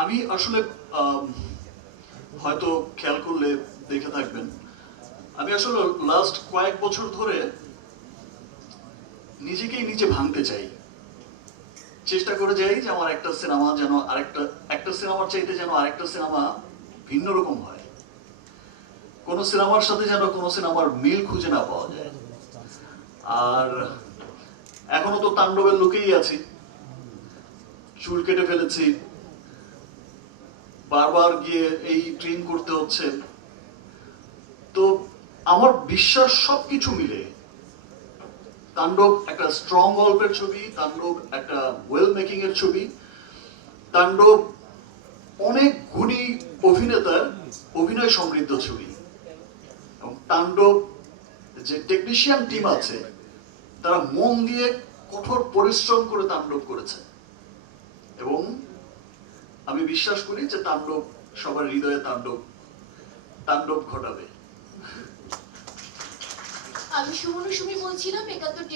আমি আসলে হয়তো খেয়াল করলে দেখে থাকবেন, আমি আসলে লাস্ট কয়েক বছর ধরে নিজেকেই নিজে ভাঙতে চাই। চেষ্টা করে যাই যে আমার একটা সিনেমা যেন একটা সিনেমার চাইতে যেন আরেকটা সিনেমা ভিন্ন রকম হয়। কোন সিনেমার সাথে যেন কোন সিনেমার মিল খুঁজে না পাওয়া যায়। আর এখনো তো তাণ্ডবের লোকেই আছি, চুল কেটে ফেলেছি, বারবার গিয়ে এই ট্রিম করতে হচ্ছে। তো আমার বিশ্বাস সবকিছু মিলে তাণ্ডব একটা স্ট্রং গল্পের ছবি, তাণ্ডব একটা ওয়েল মেকিং এর ছবি, তাণ্ডব অনেক গুণী অভিনেতার অভিনয় সমৃদ্ধ ছবি, এবং তাণ্ডব যে টেকনিশিয়ান টিম আছে তারা মন দিয়ে কঠোর পরিশ্রম করে তাণ্ডব করেছে, এবং আমি বিশ্বাস করি যে তাণ্ডব সবার হৃদয়ে তাণ্ডব ঘটাবে। আমি সুমন সুমি বলছিলাম ৭১